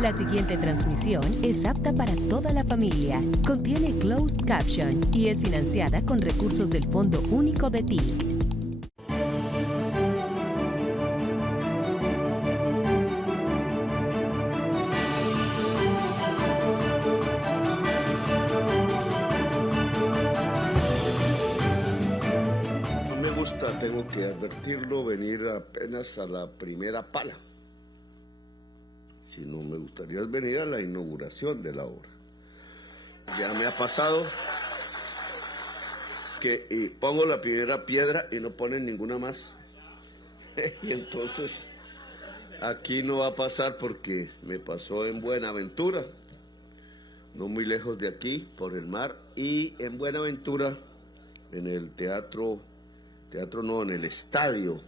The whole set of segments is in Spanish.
La siguiente transmisión es apta para toda la familia. Contiene closed caption y es financiada con recursos del Fondo Único de TIC. Tengo que advertirlo, venir apenas a la primera pala. Si no, me gustaría venir a la inauguración de la obra. Ya me ha pasado que pongo la primera piedra y no ponen ninguna más. Y entonces aquí no va a pasar porque me pasó en Buenaventura, no muy lejos de aquí, por el mar, y en Buenaventura, en el teatro no, en el estadio,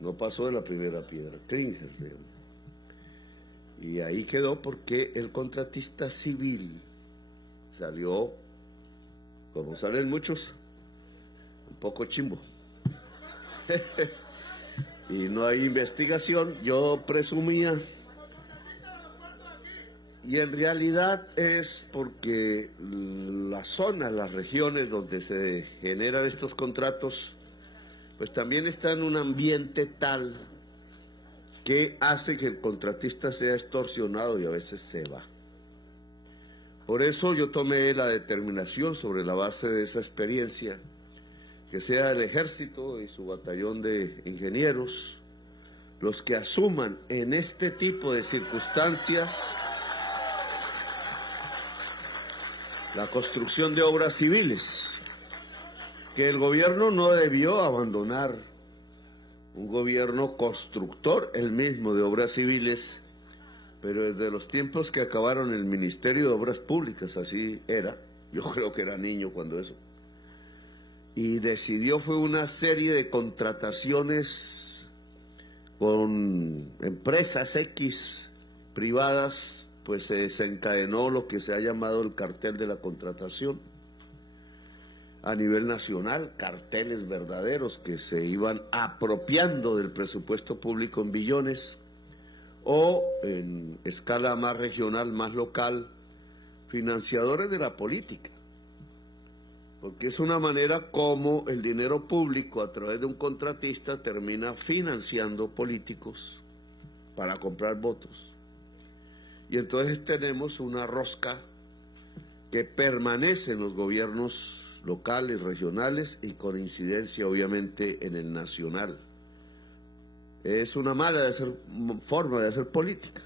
no pasó de la primera piedra, Klinger se llama. Y ahí quedó porque el contratista civil salió, como salen muchos, un poco chimbo. Y no hay investigación, yo presumía, y en realidad es porque las zonas, las regiones donde se generan estos contratos, pues también está en un ambiente tal que hace que el contratista sea extorsionado y a veces se va. Por eso yo tomé la determinación, sobre la base de esa experiencia, que sea el ejército y su batallón de ingenieros los que asuman en este tipo de circunstancias la construcción de obras civiles, que el gobierno no debió abandonar, un gobierno constructor, el mismo, de obras civiles, pero desde los tiempos que acabaron el Ministerio de Obras Públicas, así era, yo creo que era niño cuando eso, y decidió, fue una serie de contrataciones con empresas X privadas, pues se desencadenó lo que se ha llamado el cartel de la contratación a nivel nacional, carteles verdaderos que se iban apropiando del presupuesto público en billones, o en escala más regional, más local, financiadores de la política, porque es una manera como el dinero público a través de un contratista termina financiando políticos para comprar votos. Y entonces tenemos una rosca que permanece en los gobiernos locales, regionales y con incidencia obviamente en el nacional. Es una mala forma de hacer política,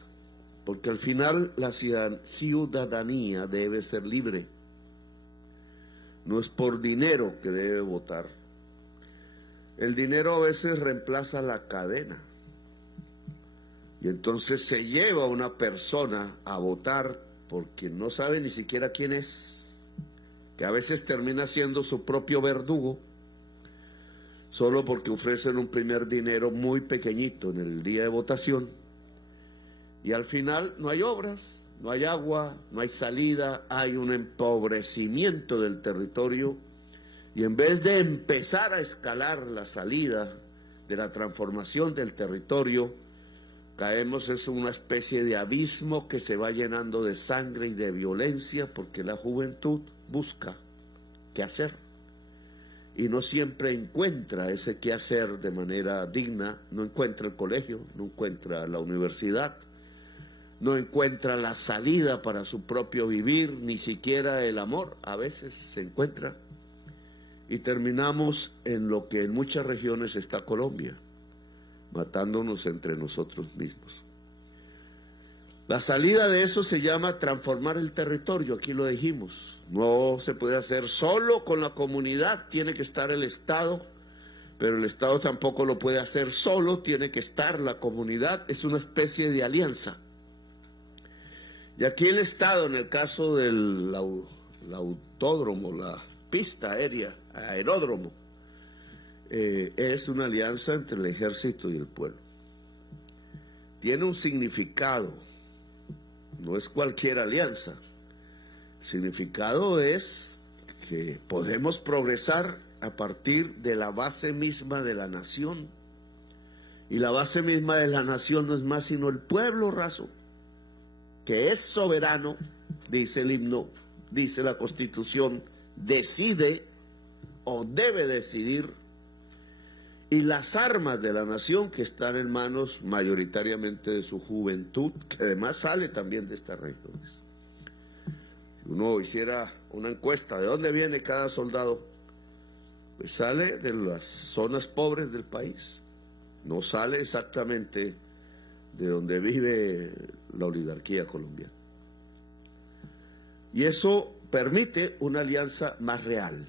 porque al final la ciudadanía debe ser libre. No es por dinero que debe votar. El dinero a veces reemplaza la cadena. Y entonces se lleva a una persona a votar porque no sabe ni siquiera quién es, que a veces termina siendo su propio verdugo, solo porque ofrecen un primer dinero muy pequeñito en el día de votación, y al final no hay obras, no hay agua, no hay salida, hay un empobrecimiento del territorio, y en vez de empezar a escalar la salida de la transformación del territorio, caemos en una especie de abismo que se va llenando de sangre y de violencia, porque la juventud busca qué hacer y no siempre encuentra ese qué hacer de manera digna, no encuentra el colegio, no encuentra la universidad, no encuentra la salida para su propio vivir, ni siquiera el amor a veces se encuentra, y terminamos en lo que en muchas regiones está Colombia, matándonos entre nosotros mismos. La salida de eso se llama transformar el territorio, aquí lo dijimos. No se puede hacer solo con la comunidad, tiene que estar el Estado, pero el Estado tampoco lo puede hacer solo, tiene que estar la comunidad, es una especie de alianza. Y aquí el Estado, en el caso del autódromo, la pista aérea, aeródromo, es una alianza entre el ejército y el pueblo. Tiene un significado, no es cualquier alianza. El significado es que podemos progresar a partir de la base misma de la nación. Y la base misma de la nación no es más sino el pueblo raso. que es soberano, dice el himno, dice la Constitución, decide o debe decidir, y las armas de la nación que están en manos mayoritariamente de su juventud, que además sale también de estas regiones. Si uno hiciera una encuesta de dónde viene cada soldado, pues sale de las zonas pobres del país, no sale exactamente de donde vive la oligarquía colombiana. Y eso permite una alianza más real,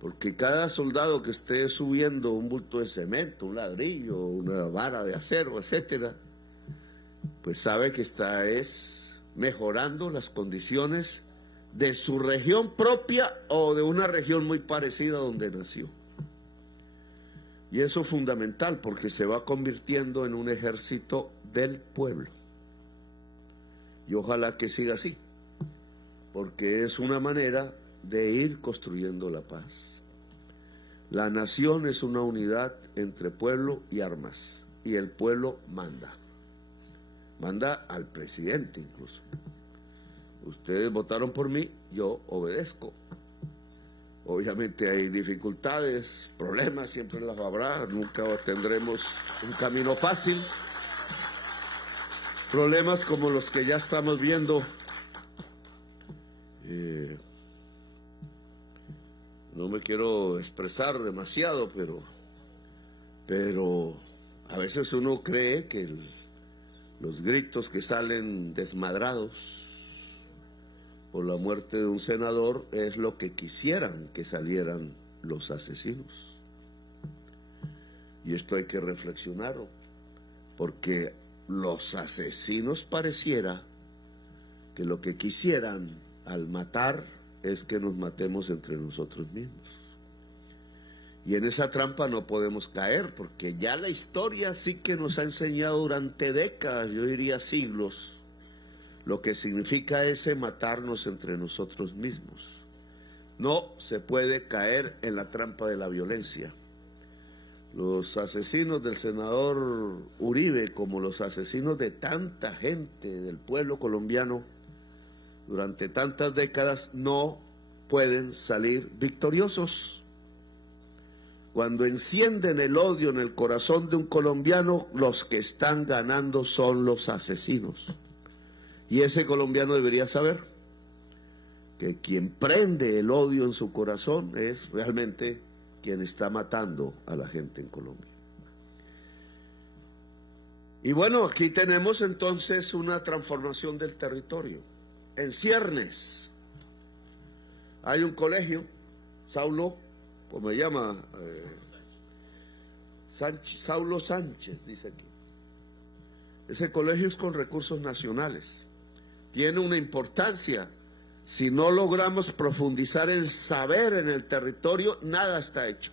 porque cada soldado que esté subiendo un bulto de cemento, un ladrillo, una vara de acero, etcétera, pues sabe que está mejorando las condiciones de su región propia o de una región muy parecida a donde nació. Y eso es fundamental porque se va convirtiendo en un ejército del pueblo. Y ojalá que siga así, porque es una manera de ir construyendo la paz. La nación es una unidad entre pueblo y armas, y el pueblo manda. Manda al presidente incluso. Ustedes votaron por mí, yo obedezco. Obviamente hay dificultades, problemas, siempre las habrá, nunca tendremos un camino fácil. Problemas como los que ya estamos viendo. No me quiero expresar demasiado, pero a veces uno cree que los gritos que salen desmadrados por la muerte de un senador es lo que quisieran que salieran los asesinos. Y esto hay que reflexionarlo, porque los asesinos pareciera que lo que quisieran al matar es que nos matemos entre nosotros mismos. Y en esa trampa no podemos caer, porque ya la historia sí que nos ha enseñado durante décadas, yo diría siglos, lo que significa ese matarnos entre nosotros mismos. No se puede caer en la trampa de la violencia. Los asesinos del senador Uribe, como los asesinos de tanta gente del pueblo colombiano, durante tantas décadas no pueden salir victoriosos. Cuando encienden el odio en el corazón de un colombiano, los que están ganando son los asesinos. Y ese colombiano debería saber que quien prende el odio en su corazón es realmente quien está matando a la gente en Colombia. Y bueno, aquí tenemos entonces una transformación del territorio. En Ciernes hay un colegio, Saulo, ¿cómo se llama? Saulo Sánchez, dice aquí. Ese colegio es con recursos nacionales. Tiene una importancia. Si no logramos profundizar el saber en el territorio, nada está hecho.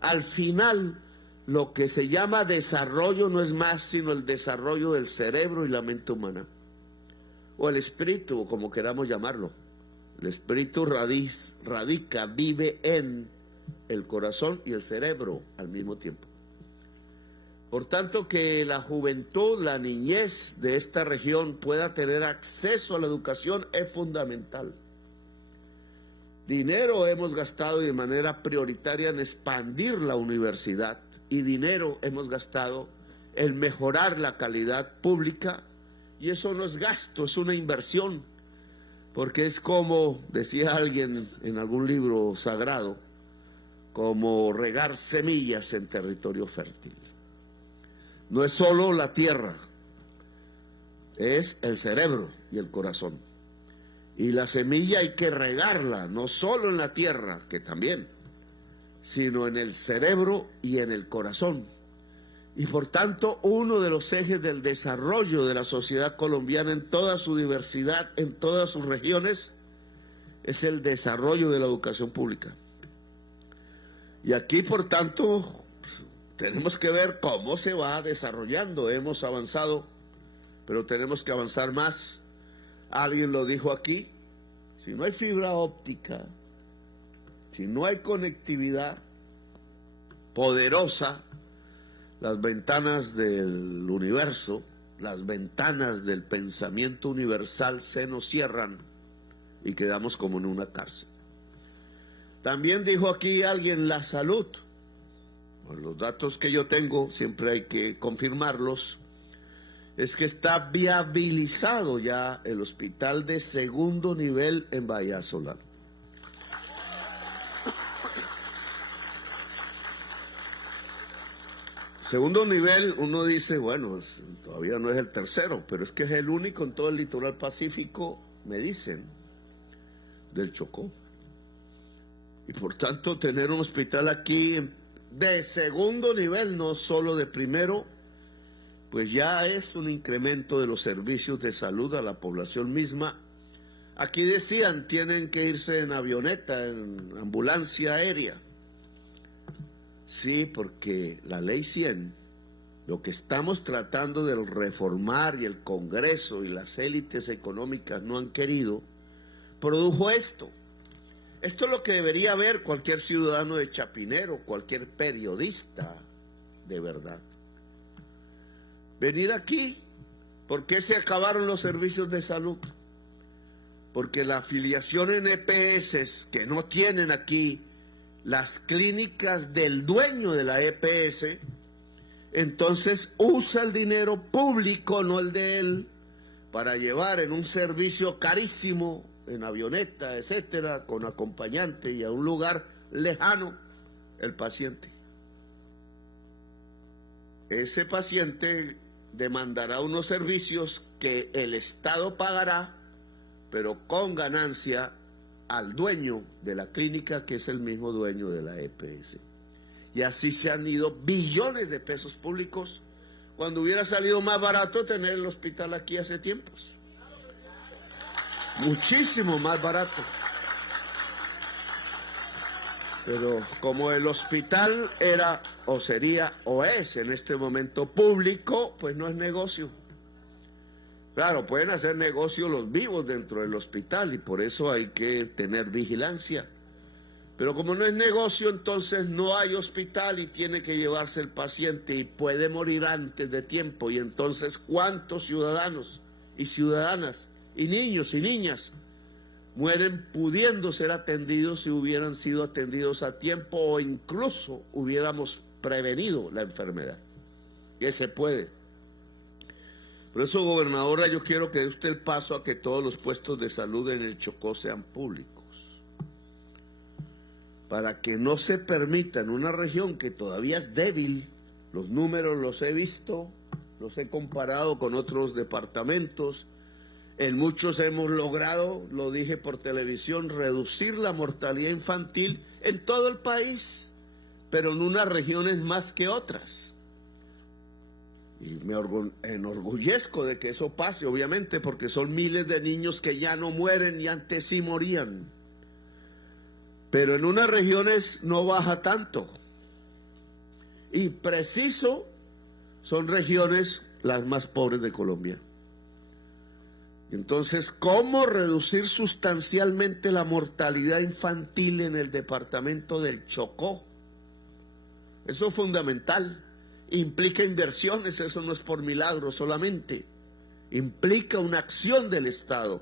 Al final, lo que se llama desarrollo no es más sino el desarrollo del cerebro y la mente humana. O el espíritu, como queramos llamarlo. El espíritu radica, vive en el corazón y el cerebro al mismo tiempo. Por tanto, que la juventud, la niñez de esta región pueda tener acceso a la educación es fundamental. Dinero hemos gastado de manera prioritaria en expandir la universidad y dinero hemos gastado en mejorar la calidad pública, y eso no es gasto, es una inversión, porque es como, decía alguien en algún libro sagrado, como regar semillas en territorio fértil. No es solo la tierra, es el cerebro y el corazón. Y la semilla hay que regarla, no solo en la tierra, que también, sino en el cerebro y en el corazón. Y por tanto, uno de los ejes del desarrollo de la sociedad colombiana en toda su diversidad, en todas sus regiones, es el desarrollo de la educación pública. Y aquí, por tanto, tenemos que ver cómo se va desarrollando. Hemos avanzado, pero tenemos que avanzar más. Alguien lo dijo aquí, si no hay fibra óptica, si no hay conectividad poderosa, las ventanas del universo las ventanas del pensamiento universal se nos cierran y quedamos como en una cárcel. También dijo aquí alguien la salud. Bueno, los datos que yo tengo, siempre hay que confirmarlos, es que está viabilizado ya el hospital de segundo nivel en Bahía Solano. Segundo nivel, uno dice, bueno, todavía no es el tercero, pero es que es el único en todo el litoral pacífico, me dicen, del Chocó. Y por tanto, tener un hospital aquí de segundo nivel, no solo de primero, pues ya es un incremento de los servicios de salud a la población misma. Aquí decían, tienen que irse en avioneta, en ambulancia aérea. Sí, porque la ley 100, lo que estamos tratando de reformar y el Congreso y las élites económicas no han querido, produjo esto. Esto es lo que debería ver cualquier ciudadano de Chapinero, cualquier periodista de verdad. Venir aquí, ¿por qué se acabaron los servicios de salud? Porque la afiliación en EPS que no tienen aquí las clínicas del dueño de la EPS, entonces usa el dinero público, no el de él, para llevar en un servicio carísimo, en avioneta, etcétera, con acompañante y a un lugar lejano, el paciente. Ese paciente demandará unos servicios que el Estado pagará, pero con ganancia al dueño de la clínica, que es el mismo dueño de la EPS. Y así se han ido billones de pesos públicos, cuando hubiera salido más barato tener el hospital aquí hace tiempos. Muchísimo más barato. Pero como el hospital era, o sería, o es en este momento público, pues no es negocio. Claro, pueden hacer negocio los vivos dentro del hospital y por eso hay que tener vigilancia. Pero como no es negocio, entonces no hay hospital y tiene que llevarse el paciente y puede morir antes de tiempo. Y entonces, ¿cuántos ciudadanos y ciudadanas y niños y niñas mueren pudiendo ser atendidos si hubieran sido atendidos a tiempo o incluso hubiéramos prevenido la enfermedad? Que se puede. Por eso, gobernadora, yo quiero que dé usted el paso a que todos los puestos de salud en el Chocó sean públicos, para que no se permita en una región que todavía es débil. Los números los he visto, los he comparado con otros departamentos. En muchos hemos logrado, lo dije por televisión, reducir la mortalidad infantil en todo el país, pero en unas regiones más que otras. Y me enorgullezco de que eso pase, obviamente, porque son miles de niños que ya no mueren y antes sí morían. Pero en unas regiones no baja tanto. Y preciso, son regiones las más pobres de Colombia. Entonces, ¿cómo reducir sustancialmente la mortalidad infantil en el departamento del Chocó? Eso es fundamental. Implica inversiones, eso no es por milagro solamente. Implica una acción del Estado.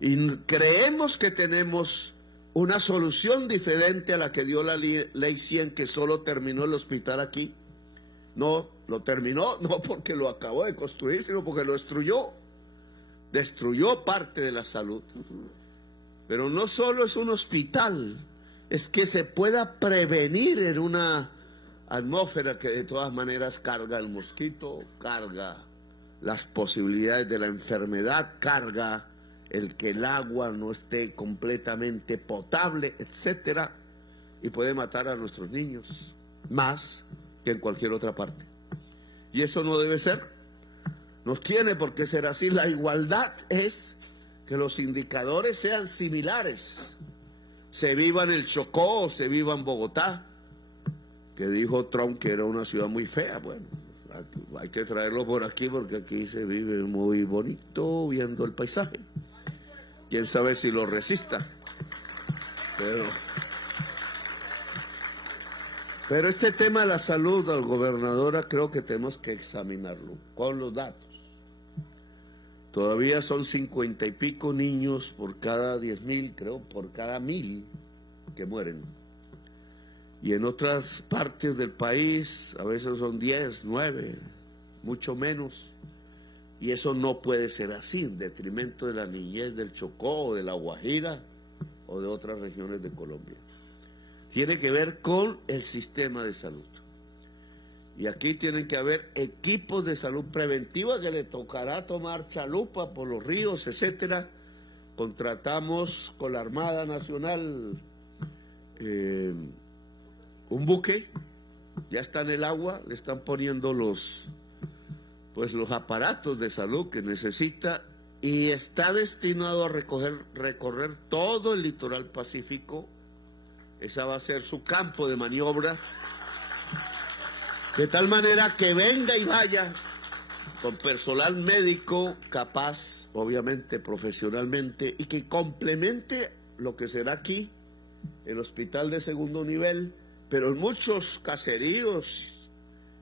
Y creemos que tenemos una solución diferente a la que dio la ley 100, que solo terminó el hospital aquí. No, lo terminó, no porque lo acabó de construir, sino porque lo destruyó. Destruyó parte de la salud. Pero no solo es un hospital, es que se pueda prevenir en una atmósfera que de todas maneras carga el mosquito, carga las posibilidades de la enfermedad, carga el que el agua no esté completamente potable, etcétera, y puede matar a nuestros niños más que en cualquier otra parte. Y eso no debe ser, no tiene por qué ser así. La igualdad es que los indicadores sean similares, se viva en el Chocó o se viva en Bogotá, que dijo Trump que era una ciudad muy fea. Bueno, hay que traerlo por aquí porque aquí se vive muy bonito viendo el paisaje. Quién sabe si lo resista. Pero este tema de la salud, al gobernadora, creo que tenemos que examinarlo con los datos. Todavía son 50 y pico niños por cada 10.000, creo, por cada 1.000 que mueren. Y en otras partes del país a veces son 10, 9, mucho menos. Y eso no puede ser así, en detrimento de la niñez del Chocó, o de la Guajira, o de otras regiones de Colombia. Tiene que ver con el sistema de salud. Y aquí tienen que haber equipos de salud preventiva que le tocará tomar chalupa por los ríos, etcétera. Contratamos con la Armada Nacional un buque, ya está en el agua, le están poniendo los aparatos de salud que necesita y está destinado a recorrer todo el litoral pacífico. Esa va a ser su campo de maniobra, de tal manera que venga y vaya con personal médico capaz, obviamente profesionalmente, y que complemente lo que será aquí el hospital de segundo nivel, pero en muchos caseríos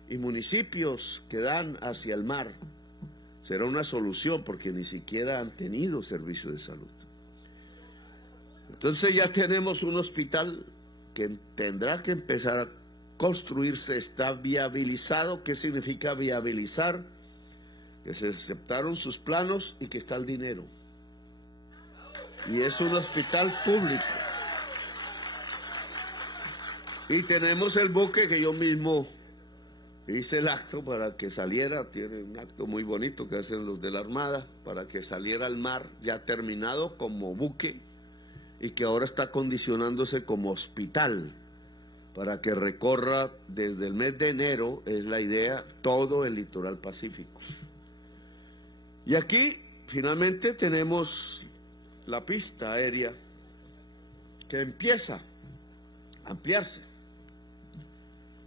y municipios que dan hacia el mar será una solución porque ni siquiera han tenido servicio de salud. Entonces ya tenemos un hospital que tendrá que empezar a construirse, está viabilizado. ¿Qué significa viabilizar? Que se aceptaron sus planos y que está el dinero. Y es un hospital público. Y tenemos el buque que yo mismo hice el acto para que saliera, tiene un acto muy bonito que hacen los de la Armada, para que saliera al mar ya terminado como buque y que ahora está condicionándose como hospital para que recorra desde el mes de enero, es la idea, todo el litoral pacífico. Y aquí finalmente tenemos la pista aérea que empieza a ampliarse.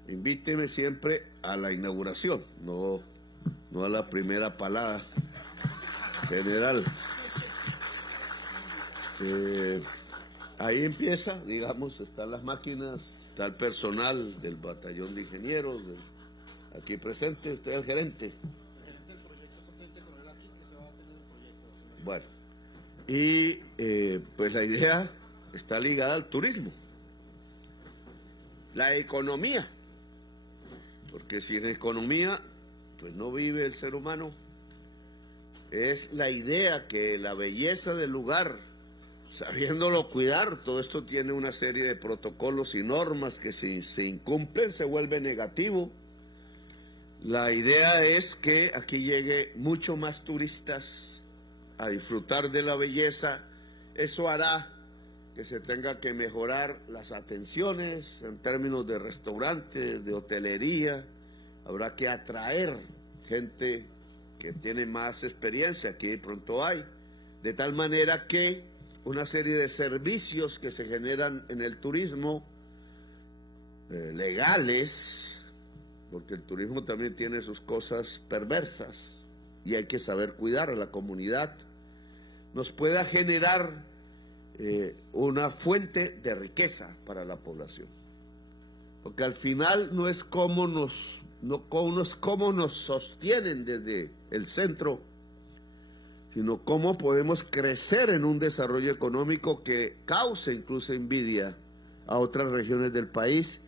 Invíteme siempre a la inauguración, no a la primera palada general. Ahí empieza, digamos, están las máquinas, está el personal del batallón de ingenieros, aquí presente, usted es el gerente. Bueno, y pues la idea está ligada al turismo, la economía, porque sin economía pues no vive el ser humano. Es la idea que la belleza del lugar, sabiéndolo cuidar, todo esto tiene una serie de protocolos y normas que si se incumplen se vuelve negativo. La idea es que aquí llegue mucho más turistas a disfrutar de la belleza. Eso hará que se tenga que mejorar las atenciones en términos de restaurantes, de hotelería. Habrá que atraer gente que tiene más experiencia, aquí de pronto hay, de tal manera que una serie de servicios que se generan en el turismo, legales, porque el turismo también tiene sus cosas perversas y hay que saber cuidar a la comunidad, nos pueda generar una fuente de riqueza para la población. Porque al final no es cómo nos sostienen desde el centro, sino cómo podemos crecer en un desarrollo económico que cause incluso envidia a otras regiones del país.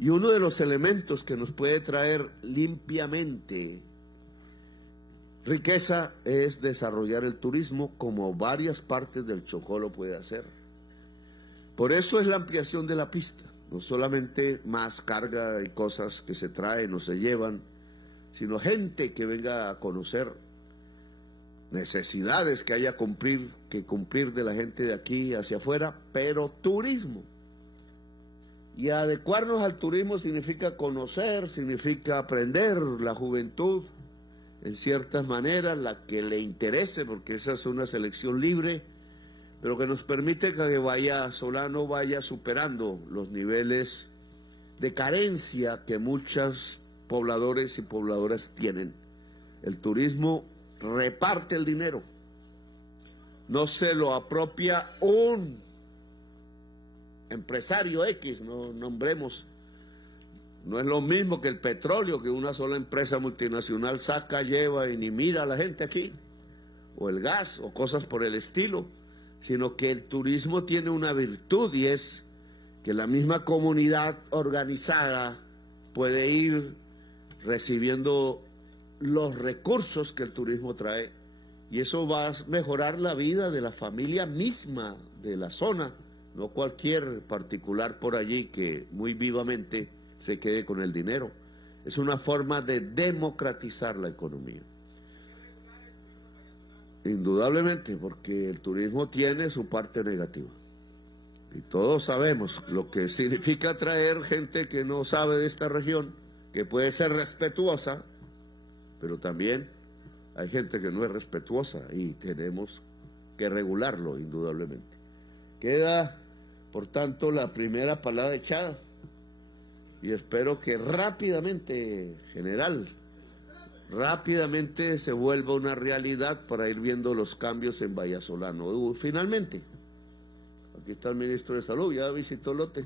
Y uno de los elementos que nos puede traer limpiamente riqueza es desarrollar el turismo, como varias partes del Chocó lo puede hacer. Por eso es la ampliación de la pista, no solamente más carga y cosas que se traen o se llevan, sino gente que venga a conocer, necesidades que haya que cumplir de la gente de aquí hacia afuera, pero turismo. Y adecuarnos al turismo significa conocer, significa aprender, la juventud, en ciertas maneras, la que le interese, porque esa es una selección libre, pero que nos permite que Solano vaya superando los niveles de carencia que muchos pobladores y pobladoras tienen. El turismo reparte el dinero, no se lo apropia un empresario X, no nombremos. No es lo mismo que el petróleo, que una sola empresa multinacional saca, lleva y ni mira a la gente aquí. o el gas o cosas por el estilo, sino que el turismo tiene una virtud y es que la misma comunidad organizada puede ir recibiendo los recursos que el turismo trae, y eso va a mejorar la vida de la familia misma de la zona, no cualquier particular por allí que muy vivamente se quede con el dinero. Es una forma de democratizar la economía. Indudablemente, porque el turismo tiene su parte negativa. Y todos sabemos lo que significa traer gente que no sabe de esta región, que puede ser respetuosa, pero también hay gente que no es respetuosa y tenemos que regularlo, indudablemente. Queda, por tanto, la primera palabra echada y espero que rápidamente, general, rápidamente se vuelva una realidad para ir viendo los cambios en Vallasolano. Finalmente, aquí está el ministro de Salud, ya visitó el lote.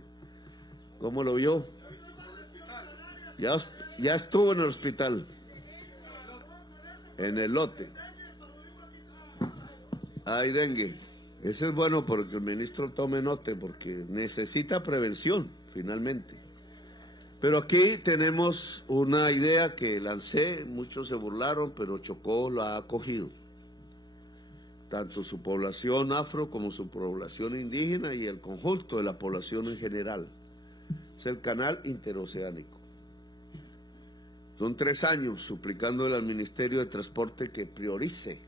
¿Cómo lo vio? Ya estuvo en el hospital, en el lote. Hay dengue. Eso es bueno porque el ministro tome nota, porque necesita prevención, finalmente. Pero aquí tenemos una idea que lancé, muchos se burlaron, pero Chocó la ha acogido. Tanto su población afro como su población indígena y el conjunto de la población en general. Es el canal interoceánico. Son 3 años suplicándole al Ministerio de Transporte que priorice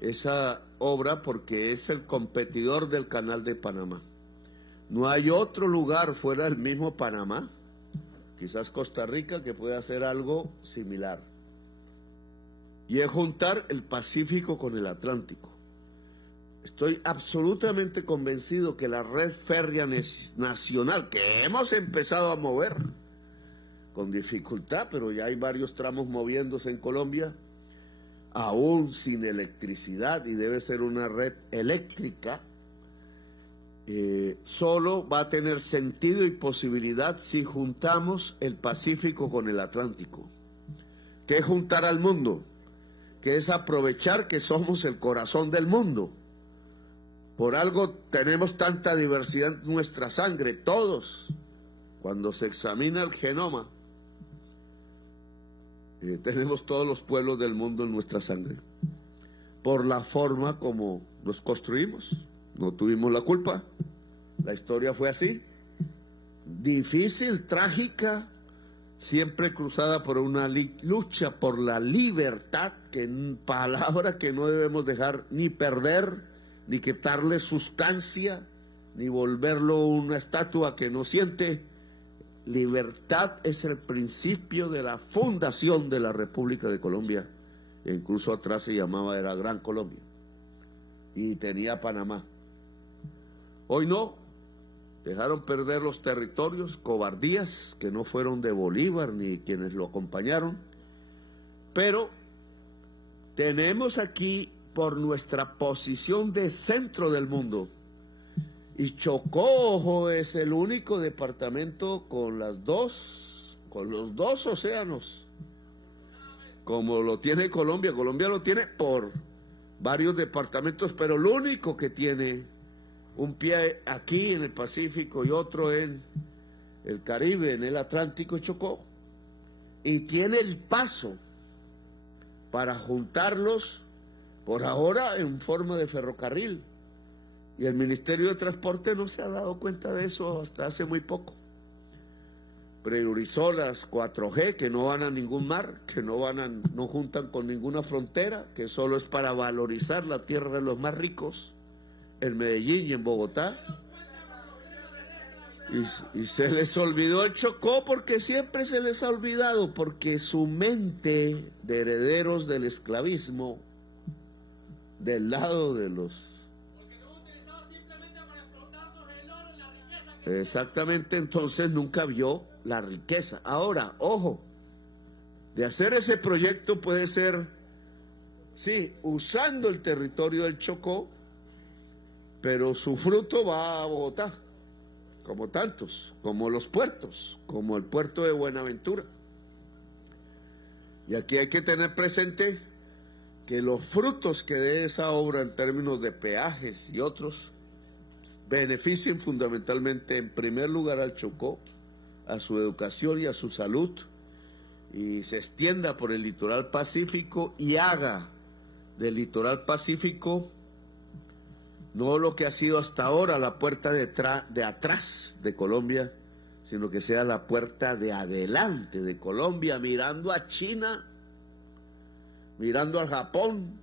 esa obra porque es el competidor del Canal de Panamá. No hay otro lugar fuera del mismo Panamá, quizás Costa Rica, que pueda hacer algo similar. Y es juntar el Pacífico con el Atlántico. Estoy absolutamente convencido que la red férrea nacional, que hemos empezado a mover con dificultad, pero ya hay varios tramos moviéndose en Colombia, aún sin electricidad, y debe ser una red eléctrica, solo va a tener sentido y posibilidad si juntamos el Pacífico con el Atlántico. ¿Qué es juntar al mundo? Que es aprovechar que somos el corazón del mundo. Por algo tenemos tanta diversidad en nuestra sangre, todos. Cuando se examina el genoma, tenemos todos los pueblos del mundo en nuestra sangre. Por la forma como nos construimos. No tuvimos la culpa. La historia fue así. Difícil, trágica, siempre cruzada por una lucha por la libertad, que palabra que no debemos dejar ni perder, ni quitarle sustancia, ni volverlo una estatua que no siente. Libertad es el principio de la fundación de la República de Colombia, e incluso atrás se llamaba, era Gran Colombia, y tenía Panamá. Hoy no, dejaron perder los territorios, cobardías que no fueron de Bolívar ni quienes lo acompañaron, pero tenemos aquí, por nuestra posición de centro del mundo, y Chocó, ojo, es el único departamento con los dos océanos, como lo tiene Colombia. Colombia lo tiene por varios departamentos, pero el único que tiene un pie aquí en el Pacífico y otro en el Caribe, en el Atlántico, Chocó, y tiene el paso para juntarlos por ahora en forma de ferrocarril. Y el Ministerio de Transporte no se ha dado cuenta de eso hasta hace muy poco. Priorizó las 4G, que no van a ningún mar, que no juntan con ninguna frontera, que solo es para valorizar la tierra de los más ricos, en Medellín y en Bogotá. Y se les olvidó el Chocó, porque siempre se les ha olvidado, porque su mente de herederos del esclavismo, del lado de los... Exactamente, entonces nunca vio la riqueza. Ahora, ojo, de hacer ese proyecto puede ser, sí, usando el territorio del Chocó, pero su fruto va a Bogotá, como tantos, como los puertos, como el puerto de Buenaventura. Y aquí hay que tener presente que los frutos que dé esa obra en términos de peajes y otros beneficien fundamentalmente en primer lugar al Chocó, a su educación y a su salud, y se extienda por el litoral pacífico y haga del litoral pacífico no lo que ha sido hasta ahora la puerta de atrás de Colombia, sino que sea la puerta de adelante de Colombia, mirando a China, mirando al Japón,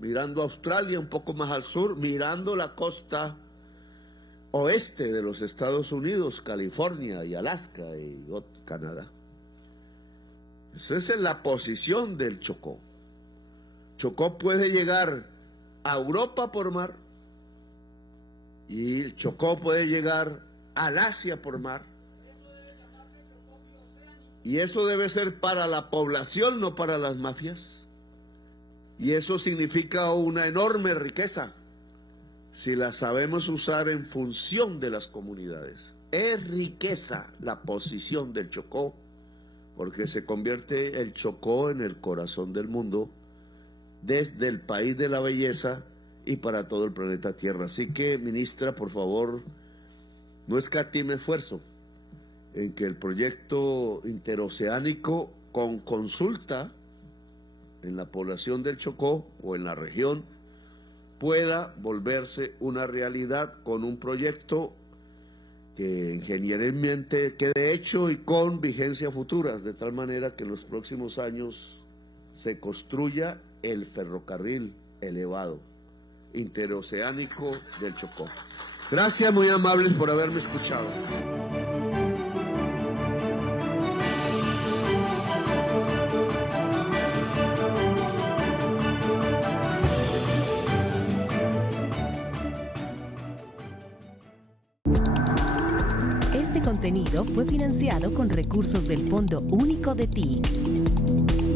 mirando a Australia un poco más al sur, mirando la costa oeste de los Estados Unidos, California y Alaska y Canadá. Esa es la posición del Chocó. Chocó puede llegar a Europa por mar y el Chocó puede llegar al Asia por mar. Y eso debe ser para la población, no para las mafias. Y eso significa una enorme riqueza si la sabemos usar en función de las comunidades. Es riqueza la posición del Chocó, porque se convierte el Chocó en el corazón del mundo, desde el país de la belleza y para todo el planeta Tierra. Así que, ministra, por favor, no escatime esfuerzo en que el proyecto interoceánico, con consulta en la población del Chocó o en la región, pueda volverse una realidad con un proyecto que ingenieramente quede hecho y con vigencia futura, de tal manera que en los próximos años se construya el ferrocarril elevado interoceánico del Chocó. Gracias, muy amables, por haberme escuchado. Este contenido fue financiado con recursos del Fondo Único de TIC.